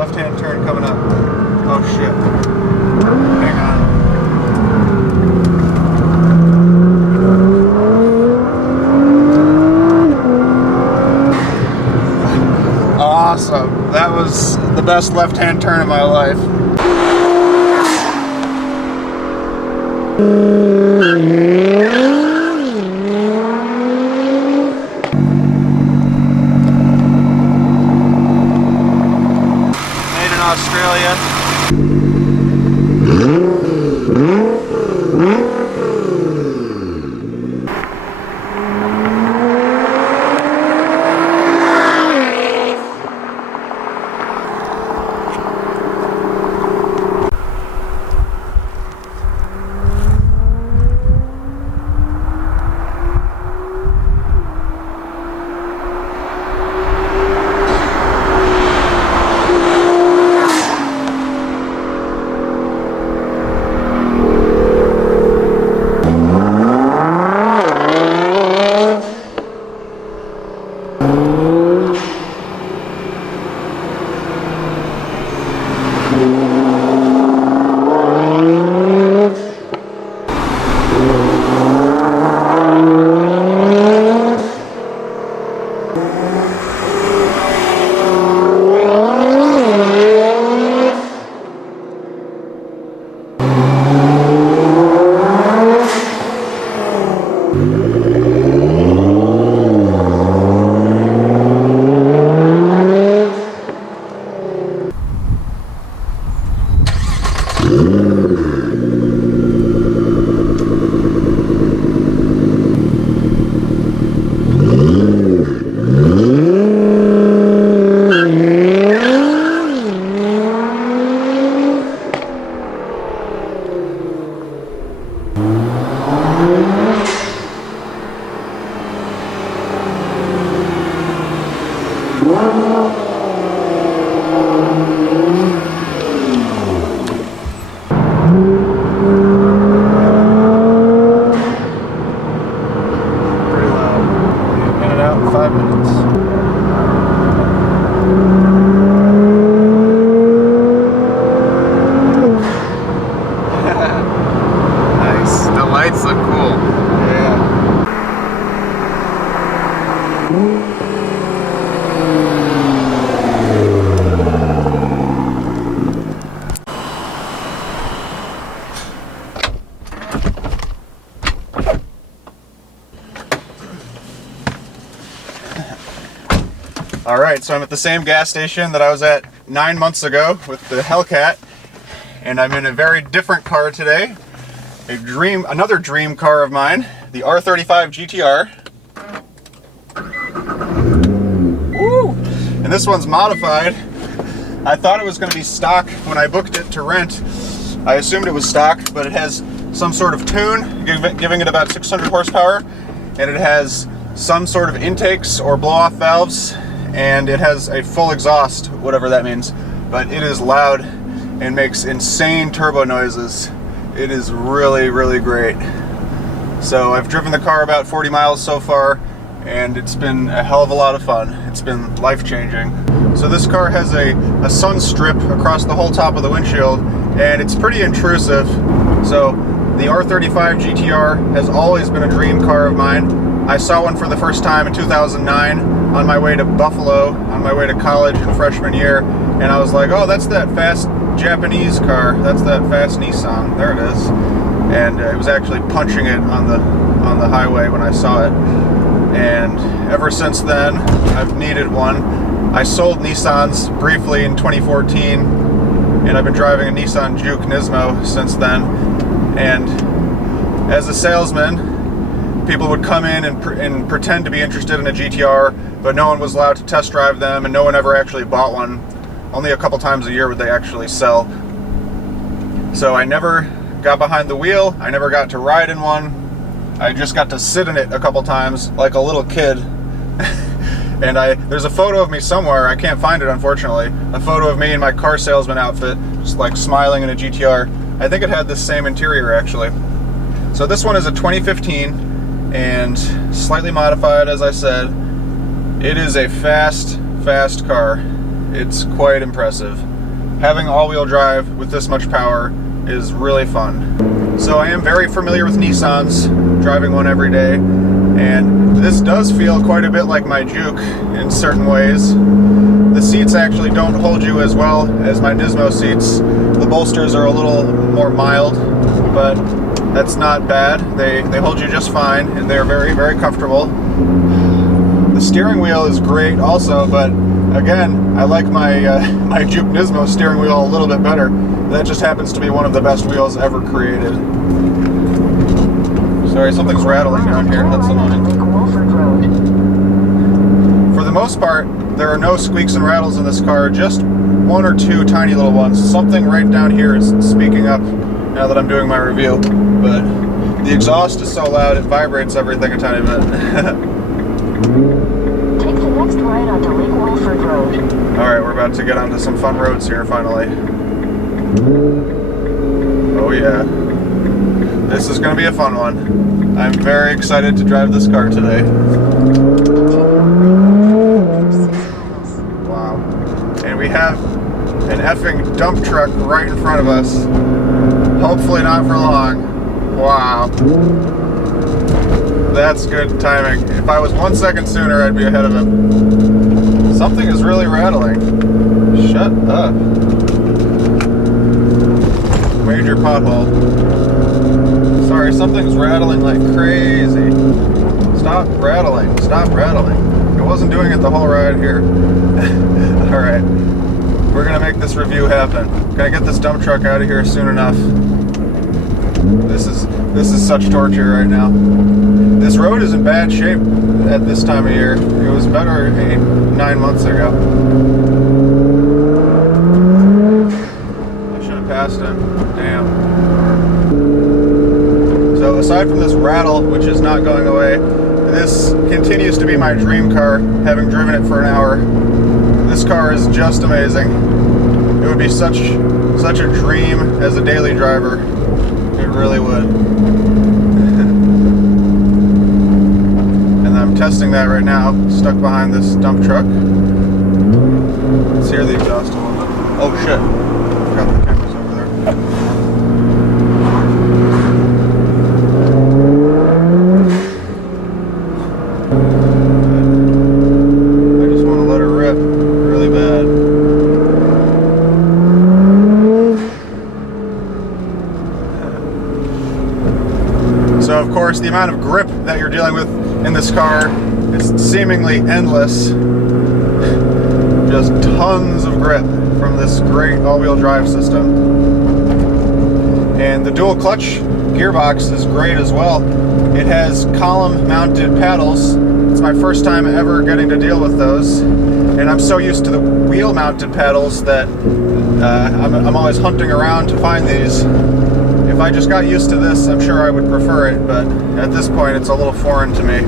Left-hand turn coming up. Oh shit. Hang on. Awesome. That was the best left-hand turn of my life. Made in Australia. Alright, so I'm at the same gas station that I was at 9 months ago with the Hellcat, and I'm in a very different car today. Another dream car of mine, the R35 GT-R. Woo! And this one's modified. I thought it was going to be stock when I booked it to rent. I assumed it was stock, but it has some sort of tune, giving it about 600 horsepower, and it has some sort of intakes or blow-off valves, and it has a full exhaust, whatever that means. But it is loud and makes insane turbo noises. It is really, really great. So I've driven the car about 40 miles so far, and it's been a hell of a lot of fun. It's been life-changing. So this car has a sun strip across the whole top of the windshield, and it's pretty intrusive. So the R35 GT-R has always been a dream car of mine. I saw one for the first time in 2009 on my way to Buffalo, on my way to college in freshman year, and I was like, oh, that's that fast Japanese car. That's that fast Nissan. There it is. And it was actually punching it on the highway when I saw it. And ever since then, I've needed one. I sold Nissans briefly in 2014, and I've been driving a Nissan Juke Nismo since then. And as a salesman, people would come in and pretend to be interested in a GT-R, but no one was allowed to test drive them, and no one ever actually bought one. Only a couple times a year would they actually sell. So I never got behind the wheel, I never got to ride in one. I just got to sit in it a couple times like a little kid. And there's a photo of me somewhere, I can't find it unfortunately, a photo of me in my car salesman outfit, just like smiling in a GT-R. I think it had this same interior actually. So this one is a 2015 and slightly modified, as I said. It is a fast car. it's quite impressive. Having all-wheel drive with this much power is really fun. So I am very familiar with Nissans, driving one every day, and this does feel quite a bit like my Juke in certain ways. The seats actually don't hold you as well as my Nismo seats. The bolsters are a little more mild, but that's not bad. They hold you just fine, and they're very, very comfortable. The steering wheel is great also, but again, I like my my Juke Nismo steering wheel a little bit better. That just happens to be one of the best wheels ever created. Sorry, something's rattling down here. That's annoying. For the most part, there are no squeaks and rattles in this car, just one or two tiny little ones. Something right down here is speaking up now that I'm doing my review, but the exhaust is so loud it vibrates everything a tiny bit. Take the next right onto Lake Wolford Road. Alright, we're about to get onto some fun roads here finally. Oh yeah. This is going to be a fun one. I'm very excited to drive this car today. Wow. And we have an effing dump truck right in front of us. Hopefully not for long. Wow. That's good timing. If I was 1 second sooner, I'd be ahead of him. Something is really rattling. Shut up. Major pothole. Sorry, something's rattling like crazy. Stop rattling. Stop rattling. It wasn't doing it the whole ride here. Alright. We're going to make this review happen. Can I get this dump truck out of here soon enough? This is such torture right now. This road is in bad shape at this time of year. It was better 9 months ago. I should have passed him. Damn. So aside from this rattle, which is not going away, this continues to be my dream car, having driven it for an hour. This car is just amazing. It would be such a dream as a daily driver. It really would. And I'm testing that right now, stuck behind this dump truck. Let's hear the exhaust a little bit. Oh shit. Got the cameras over there. I just want to let her rip really bad. So of course the amount of grip that you're dealing with in this car is seemingly endless. Just tons of grip from this great all-wheel drive system. And the dual clutch gearbox is great as well. It has column mounted paddles. It's my first time ever getting to deal with those. And I'm so used to the wheel mounted paddles that I'm always hunting around to find these. If I just got used to this, I'm sure I would prefer it, but at this point it's a little foreign to me.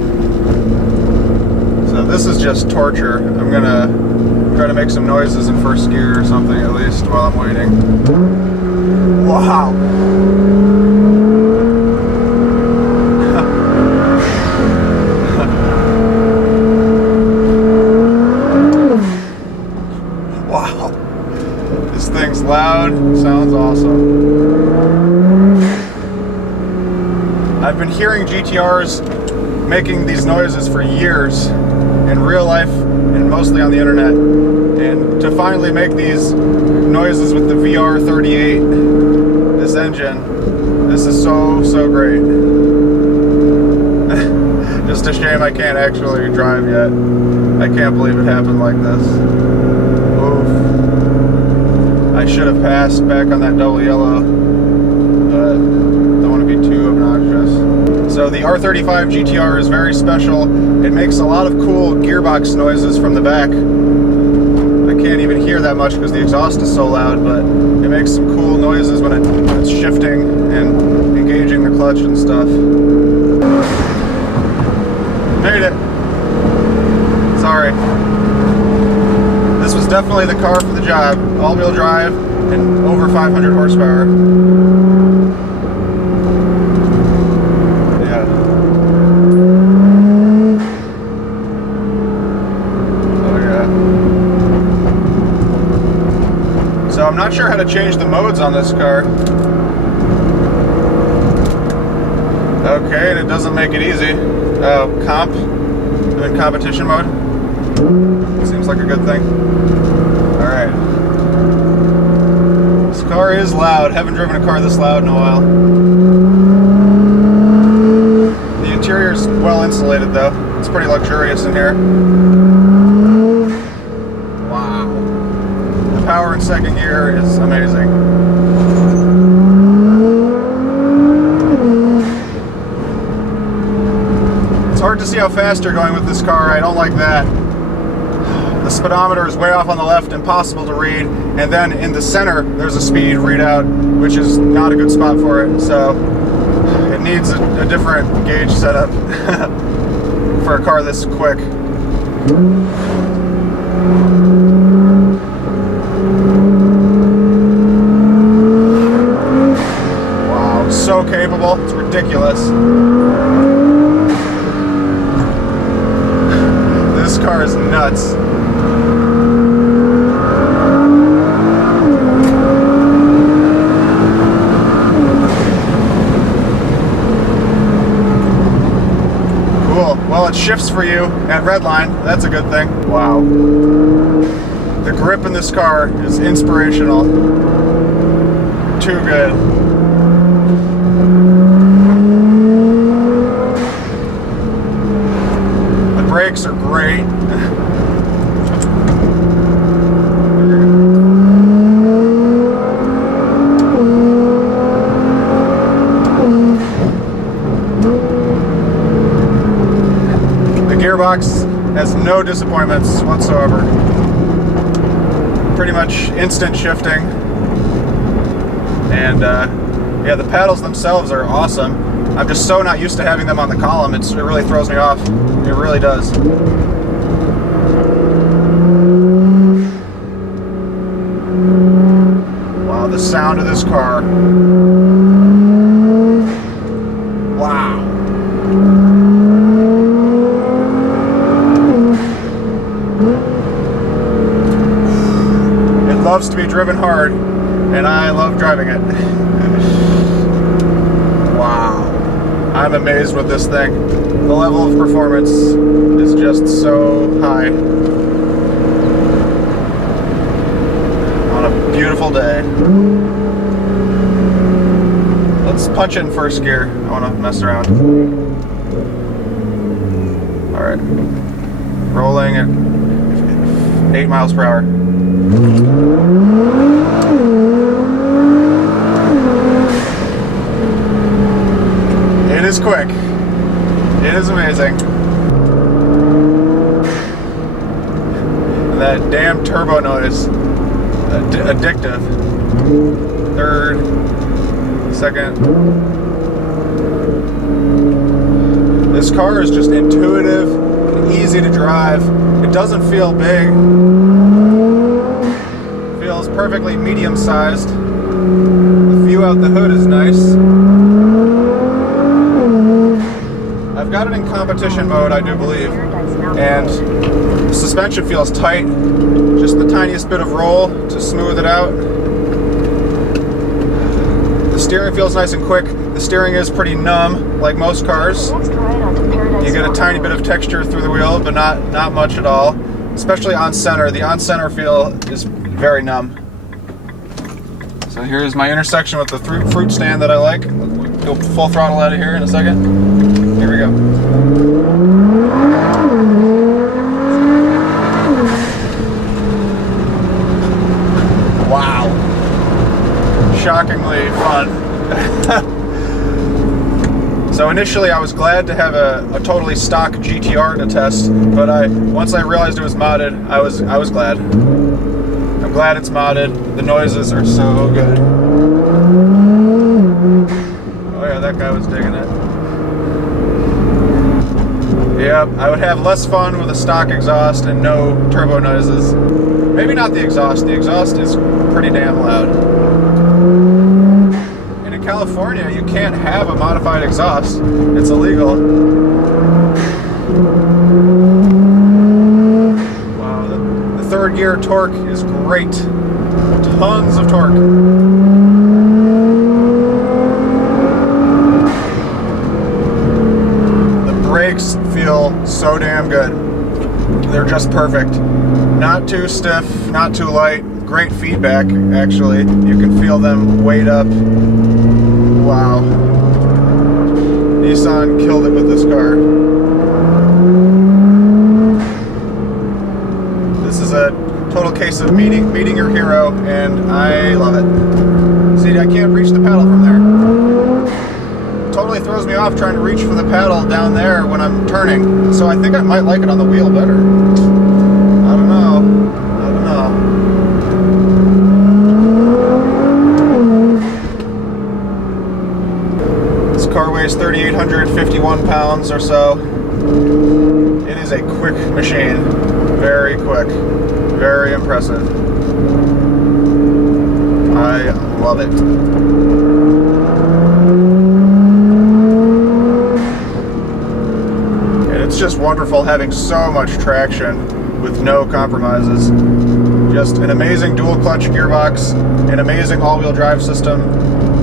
So this is just torture. I'm gonna try to make some noises in first gear or something at least while I'm waiting. Wow! Wow! This thing's loud, sounds awesome. I've been hearing GT-Rs making these noises for years in real life and mostly on the internet, and to finally make these noises with the VR38, this engine, this is so great. Just a shame I can't actually drive yet. I can't believe it happened like this. Oof. I should have passed back on that double yellow, but don't want to be too obnoxious. So the R35 GT-R is very special. It makes a lot of cool gearbox noises from the back. I can't even hear that much because the exhaust is so loud, but it makes some cool noises when it's shifting and engaging the clutch and stuff. Made it. Sorry. This was definitely the car for the job. All-wheel drive and over 500 horsepower. I'm not sure how to change the modes on this car. Okay, and it doesn't make it easy. Comp, doing competition mode. Seems like a good thing. Alright. This car is loud. Haven't driven a car this loud in a while. The interior is well insulated though. It's pretty luxurious in here. Wow. The power in second gear is amazing. It's hard to see how fast you're going with this car. I don't like that. The speedometer is way off on the left, impossible to read. And then in the center, there's a speed readout, which is not a good spot for it. So it needs a different gauge setup for a car this quick. Wow, so capable. It's ridiculous. This car is nuts. Well, it shifts for you at redline. That's a good thing. Wow. The grip in this car is inspirational. Too good. The brakes are great. Gearbox has no disappointments whatsoever. Pretty much instant shifting. And yeah, the paddles themselves are awesome. I'm just so not used to having them on the column. It really throws me off. It really does. Wow, the sound of this car. Wow. Loves to be driven hard, and I love driving it. Wow. I'm amazed with this thing. The level of performance is just so high. On a beautiful day. Let's punch in first gear. I want to mess around. Alright. Rolling at 8 miles per hour. It is quick. It is amazing. And that damn turbo noise. Addictive. Third. Second. This car is just intuitive and easy to drive. It doesn't feel big. Feels perfectly medium-sized. The view out the hood is nice. I've got it in competition mode, I do believe, and the suspension feels tight. Just the tiniest bit of roll to smooth it out. The steering feels nice and quick. The steering is pretty numb, like most cars. You get a tiny bit of texture through the wheel, but not much at all. Especially on center. The on center feel is very numb. So here's my intersection with the fruit stand that I like. We'll go full throttle out of here in a second. Here we go. Wow. Shockingly fun. So initially I was glad to have a totally stock GT-R to test, but once I realized it was modded, I was glad. I'm glad it's modded. The noises are so good. Oh yeah, that guy was digging it. Yep, I would have less fun with a stock exhaust and no turbo noises. Maybe not the exhaust. The exhaust is pretty damn loud. And in California, you can't have a modified exhaust. It's illegal. Wow, the third gear torque is great. Tons of torque. The brakes feel so damn good. They're just perfect. Not too stiff, not too light. Great feedback, actually. You can feel them weight up. Wow. Nissan killed it with this car. This is a total case of meeting your hero, and I love it. See, I can't reach the pedal from there. Totally throws me off trying to reach for the pedal down there when I'm turning, so I think I might like it on the wheel better. I don't know. This car weighs 3,851 pounds or so. It is a quick machine. Very quick. Very impressive. I love it. And it's just wonderful having so much traction with no compromises. Just an amazing dual clutch gearbox, an amazing all-wheel drive system,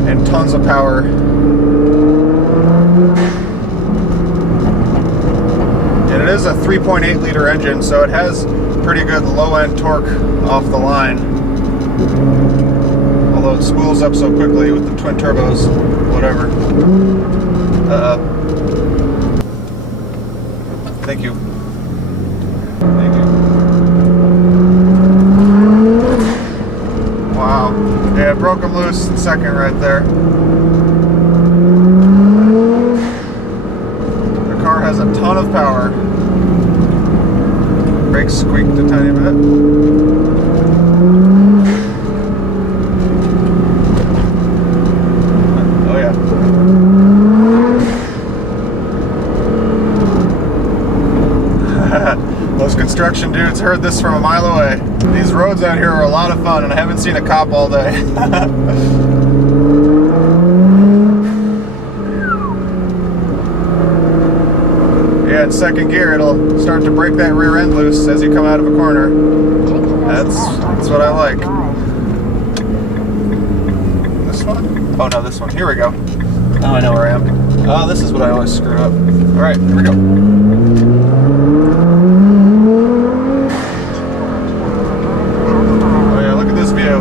and tons of power. And it is a 3.8 liter engine, so it has pretty good low-end torque off the line. Although it spools up so quickly with the twin turbos, whatever. Thank you. Thank you. Wow. Yeah, it broke them loose in second right there. The car has a ton of power. Brakes squeaked a tiny bit. Oh yeah. Those construction dudes heard this from a mile away. These roads out here are a lot of fun, and I haven't seen a cop all day. Yeah, in second gear, it'll start to break that rear end loose as you come out of a corner. That's what I like. This one? Oh no, this one. Here we go. Now I know where I am. Oh, this is what I always screw up. All right, here we go. Oh yeah, look at this view.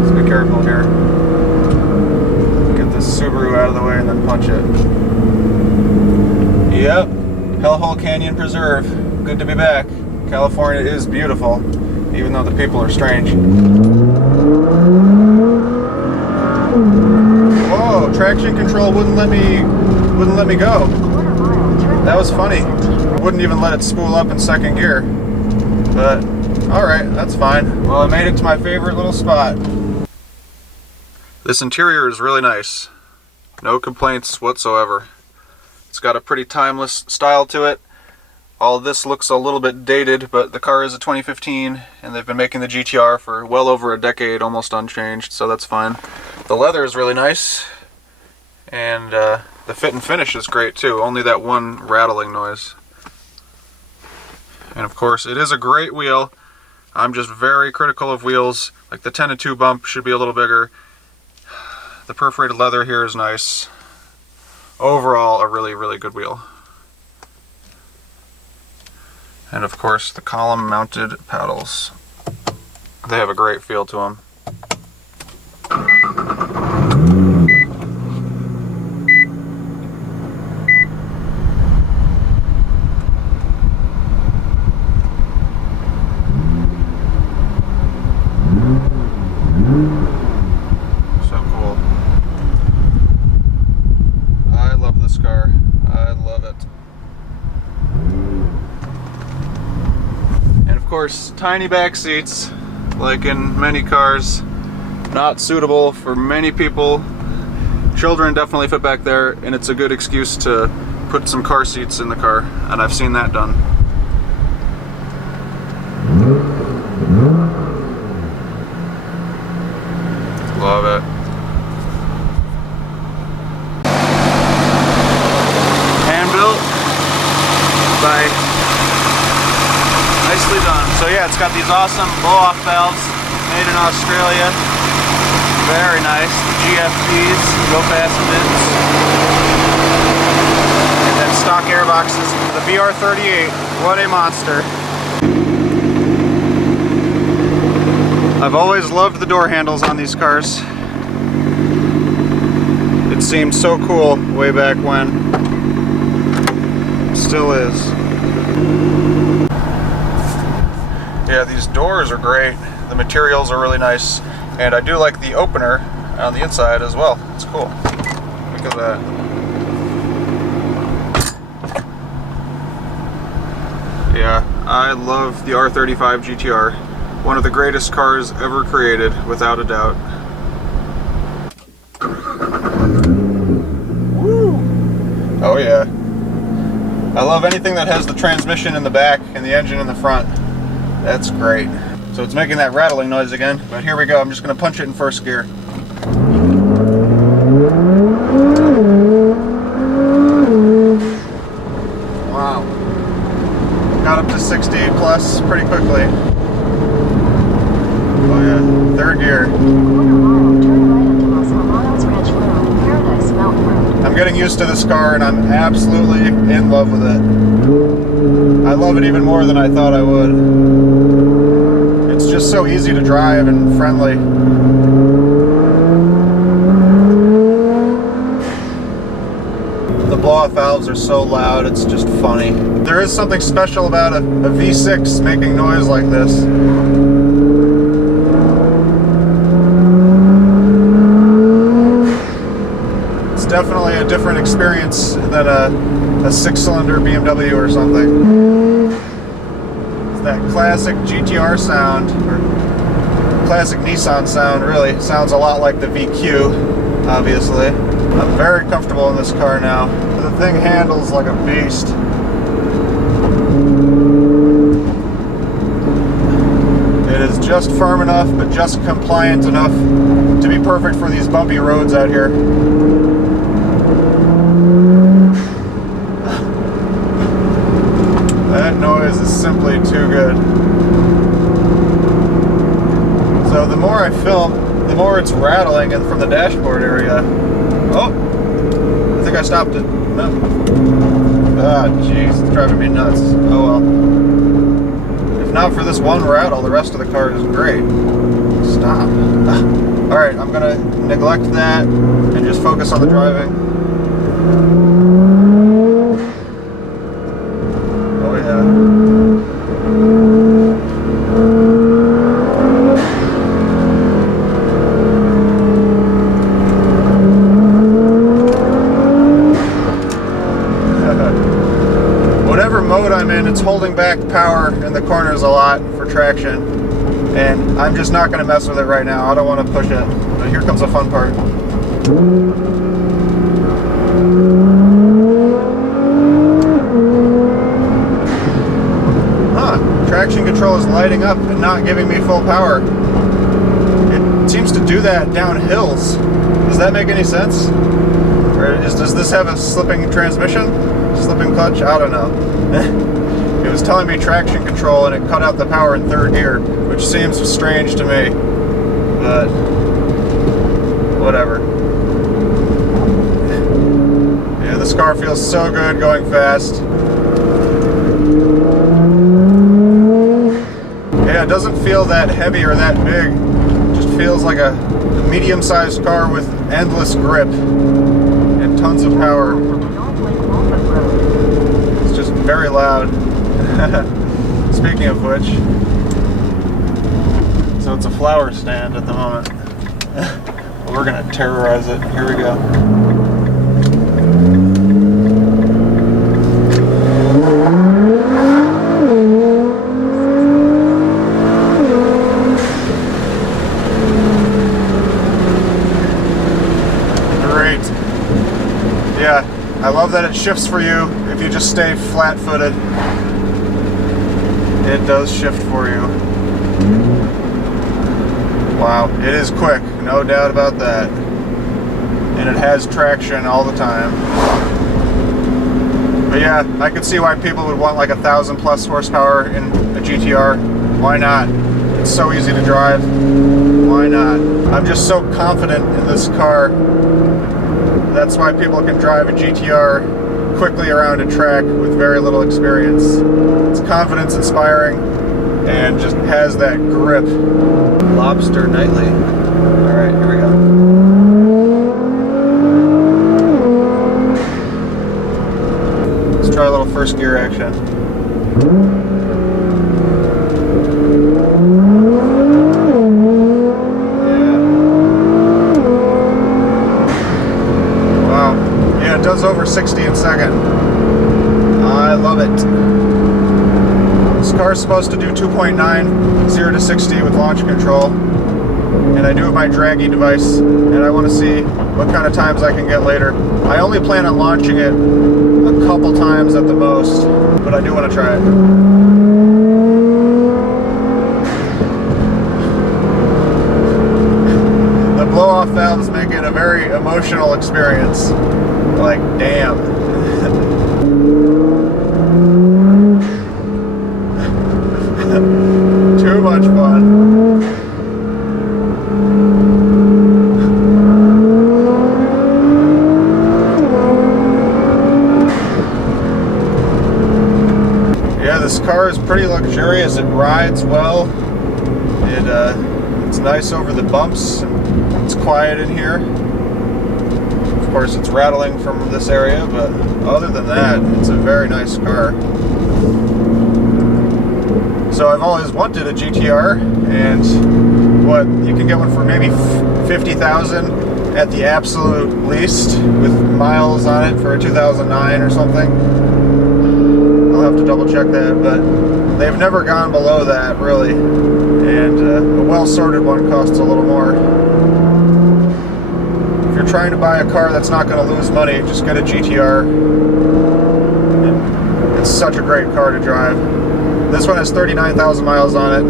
Let's be careful here. Get this Subaru out of the way and then punch it. Yep, Hellhole Canyon Preserve. Good to be back. California is beautiful, even though the people are strange. Whoa, traction control wouldn't let me go. That was funny. Wouldn't even let it spool up in second gear. But alright, that's fine. Well, I made it to my favorite little spot. This interior is really nice. No complaints whatsoever. It's got a pretty timeless style to it. All of this looks a little bit dated, but the car is a 2015, and they've been making the GT-R for well over a decade, almost unchanged, so that's fine. The leather is really nice, and the fit and finish is great too, only that one rattling noise. And of course, it is a great wheel. I'm just very critical of wheels. Like the 10-2 bump should be a little bigger. The perforated leather here is nice. Overall, a really, really good wheel. And of course, the column-mounted paddles. They have a great feel to them. So cool. I love this car. I love it. And of course, tiny back seats, like in many cars, not suitable for many people. Children definitely fit back there, and it's a good excuse to put some car seats in the car, and I've seen that done. Love it. Hand built by Nicely done. So yeah, it's got these awesome blow-off valves made in Australia. Very nice. GFBs, go fast bits. And then stock airboxes. The BR38, what a monster. I've always loved the door handles on these cars. It seemed so cool way back when. It still is. Yeah, these doors are great. The materials are really nice. And I do like the opener on the inside as well. It's cool. Look at that. Yeah, I love the R35 GT-R. One of the greatest cars ever created, without a doubt. Woo! Oh yeah. I love anything that has the transmission in the back and the engine in the front. That's great. So it's making that rattling noise again, but here we go. I'm just going to punch it in first gear. Wow. Got up to 60 plus pretty quickly. Oh yeah, third gear. I'm getting used to this car and I'm absolutely in love with it. I love it even more than I thought I would. It's just so easy to drive and friendly. The blow-off valves are so loud, it's just funny. There is something special about a V6 making noise like this. It's definitely a different experience than a 6-cylinder BMW or something. It's that classic GT-R sound, or classic Nissan sound, really. It sounds a lot like the VQ, obviously. I'm very comfortable in this car now. The thing handles like a beast. It is just firm enough, but just compliant enough to be perfect for these bumpy roads out here. That noise is simply too good. So the more I film, the more it's rattling and from the dashboard area. Oh, I think I stopped it. No. Ah, jeez, it's driving me nuts. Oh well. If not for this one rattle, the rest of the car is great. Stop. Alright, I'm gonna neglect that and just focus on the driving. Oh yeah. Whatever mode I'm in, it's holding back power in the corners a lot for traction, and I'm just not going to mess with it right now. I don't want to push it. But here comes the fun part. Huh, traction control is lighting up and not giving me full power. It seems to do that down hills. Does that make any sense? Or does this have a slipping transmission? Slipping clutch? I don't know. It was telling me traction control and it cut out the power in third gear, which seems strange to me, but whatever. Yeah, this car feels so good going fast. Yeah, it doesn't feel that heavy or that big. It just feels like a medium-sized car with endless grip and tons of power. It's just very loud. Speaking of which, so it's a flower stand at the moment. We're gonna terrorize it. Here we go. Great. Yeah, I love that it shifts for you if you just stay flat-footed. It does shift for you. Wow, it is quick, no doubt about that. And it has traction all the time. But yeah, I could see why people would want like 1,000+ horsepower in a GT-R. Why not? It's so easy to drive. Why not? I'm just so confident in this car. That's why people can drive a GT-R quickly around a track with very little experience. It's confidence inspiring and just has that grip. Lobster nightly. Alright, here we go. Let's try a little first gear action. It does over 60 in second. I love it. This car is supposed to do 2.9, 0 to 60 with launch control. And I do have my draggy device, and I want to see what kind of times I can get later. I only plan on launching it a couple times at the most, but I do want to try it. The blow-off valves make it a very emotional experience. Like, damn. Too much fun. Yeah, this car is pretty luxurious. It rides well. It's nice over the bumps. It's quiet in here. Of course, it's rattling from this area, but other than that, it's a very nice car. So I've always wanted a GT-R, and what, you can get one for maybe 50,000 at the absolute least, with miles on it for a 2009 or something. I'll have to double check that, but they've never gone below that, really. And a well-sorted one costs a little more. If you're trying to buy a car that's not going to lose money, just get a GT-R. It's such a great car to drive. This one has 39,000 miles on it,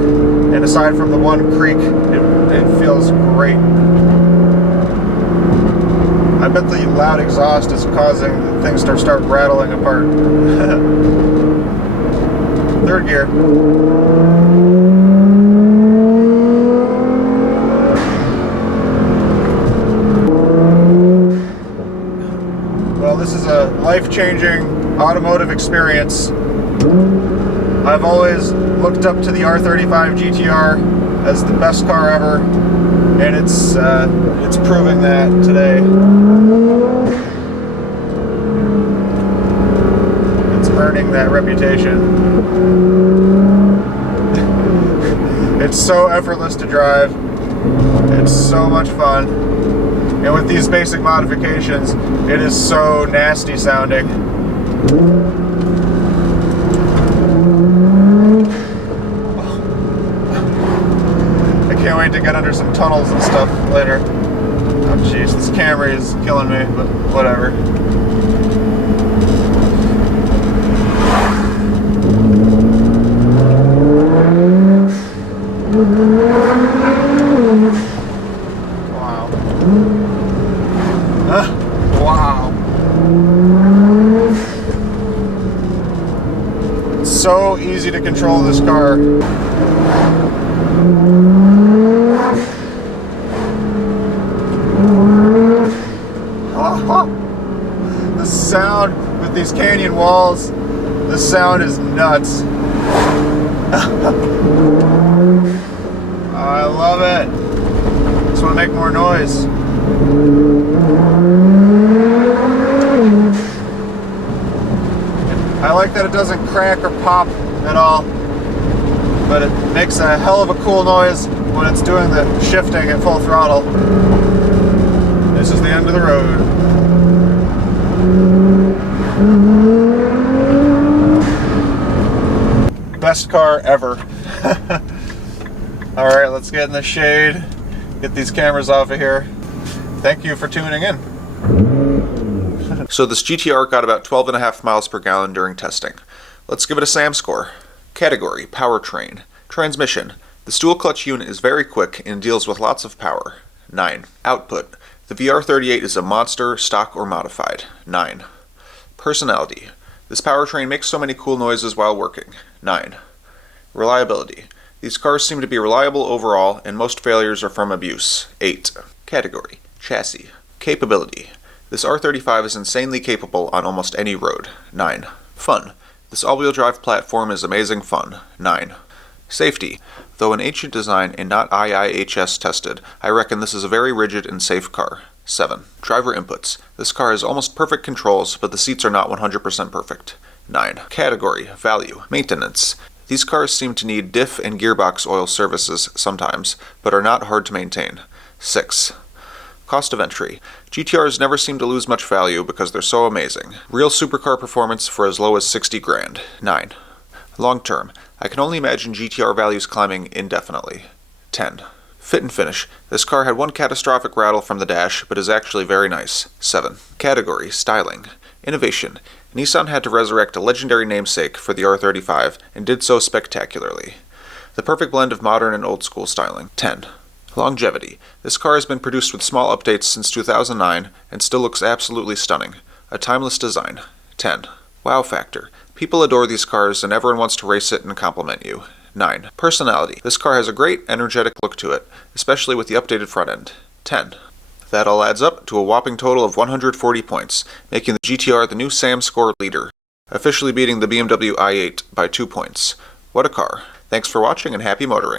and aside from the one creak, it feels great. I bet the loud exhaust is causing things to start rattling apart. Third gear. This is a life-changing automotive experience. I've always looked up to the R35 GT-R as the best car ever, and it's proving that today. It's earning that reputation. It's so effortless to drive. It's so much fun. And with these basic modifications, it is so nasty sounding. I can't wait to get under some tunnels and stuff later. Oh jeez, this Camry is killing me, but whatever. Wow. It's so easy to control this car. The sound with these canyon walls, the sound is nuts. I love it. Just want to make more noise. I like that it doesn't crack or pop at all, but it makes a hell of a cool noise when it's doing the shifting at full throttle. This is the end of the road. Best car ever. Alright, let's get in the shade, get these cameras off of here. Thank you for tuning in. So this GT-R got about 12.5 miles per gallon during testing. Let's give it a SAM score. Category, powertrain. Transmission. The dual clutch unit is very quick and deals with lots of power. 9. Output. The VR38 is a monster, stock or modified. 9. Personality. This powertrain makes so many cool noises while working. 9. Reliability. These cars seem to be reliable overall, and most failures are from abuse. 8. Category: chassis. Capability: this R35 is insanely capable on almost any road. 9. Fun: this all-wheel drive platform is amazing fun. 9. Safety: though an ancient design and not IIHS tested, I reckon this is a very rigid and safe car. 7. Driver inputs: this car has almost perfect controls, but the seats are not 100% perfect. 9. Category: value. Maintenance: these cars seem to need diff and gearbox oil services sometimes, but are not hard to maintain. 6. Cost of entry: GTRs never seem to lose much value because they're so amazing. Real supercar performance for as low as 60 grand. 9. Long term: I can only imagine GTR values climbing indefinitely. 10. Fit and finish: this car had one catastrophic rattle from the dash, but is actually very nice. 7. Category: styling. Innovation: Nissan had to resurrect a legendary namesake for the R35, and did so spectacularly. The perfect blend of modern and old school styling. 10. Longevity: this car has been produced with small updates since 2009, and still looks absolutely stunning. A timeless design. 10. Wow factor: people adore these cars, and everyone wants to race it and compliment you. 9. Personality: this car has a great, energetic look to it, especially with the updated front end. 10. That all adds up to a whopping total of 140 points, making the GT-R the new SAM score leader, officially beating the BMW i8 by 2 points. What a car. Thanks for watching and happy motoring.